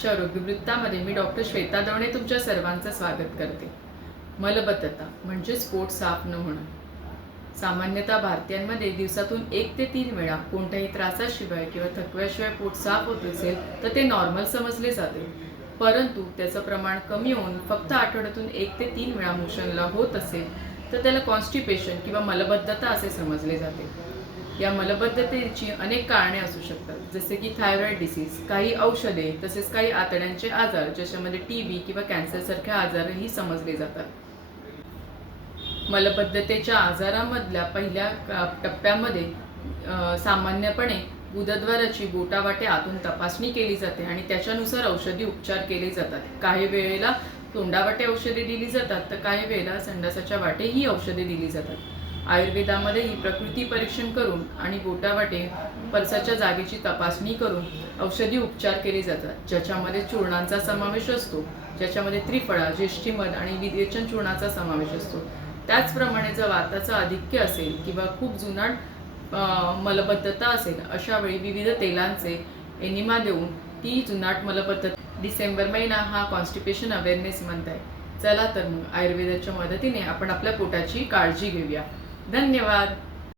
आजच्या आरोग्यवृत्तामध्ये मी डॉक्टर श्वेता दवणे तुमच्या सर्वांचं स्वागत करते. मलबद्धता म्हणजेच पोट साफ न होणं. सामान्यतः भारतीयांमध्ये दिवसातून एक ते तीन वेळा कोणत्याही त्रासाशिवाय किंवा थकव्याशिवाय पोट साफ होत असेल तर ते नॉर्मल समजले जाते. परंतु त्याचं प्रमाण कमी होऊन फक्त आठवड्यातून एक ते तीन वेळा मोशनला होत असेल तर त्याला कॉन्स्टिपेशन किंवा मलबद्धता असे समजले जाते. या मलबद्धतेची अनेक कारणे असू शकतात. जसे की थायरॉइड डिसीज काही औषधे तसेच काही आतड्यांचे आजार ज्याच्यामध्ये टी बी किंवा कॅन्सरसारखे आजारही समजले जातात. मलबद्धतेच्या आजारामधल्या पहिल्या टप्प्यामध्ये सामान्यपणे गुदद्वाराची बोटावाटे आतून तपासणी केली जाते आणि त्याच्यानुसार औषधी उपचार केले जातात. काही वेळेला तोंडावाटे औषधे दिली जातात तर काही वेळेला संडासाच्या वाटे ही औषधे दिली जातात. आयुर्वेदामध्ये ही प्रकृती परीक्षण करून आणि बोटावाटे परसाच्या जागेची तपासणी करून औषधी उपचार केले जातात ज्याच्यामध्ये चूर्णांचा समावेश असतो ज्याच्यामध्ये त्रिफळा ज्येष्ठीमध आणि विरेचन चूर्णाचा समावेश असतो. त्याचप्रमाणे जर वाताचं आधिक्य असेल किंवा खूप जुनाट मलबद्धता असेल अशा वेळी विविध तेलांचे एनिमा देऊन ती जुनाट मलबद्धता डिसेंबर महिना हा कॉन्स्टिपेशन अवेअरनेस मंथ आहे. चला तर मग आयुर्वेदाच्या मदतीने आपण आपल्या पोटाची काळजी घेऊया. धन्यवाद.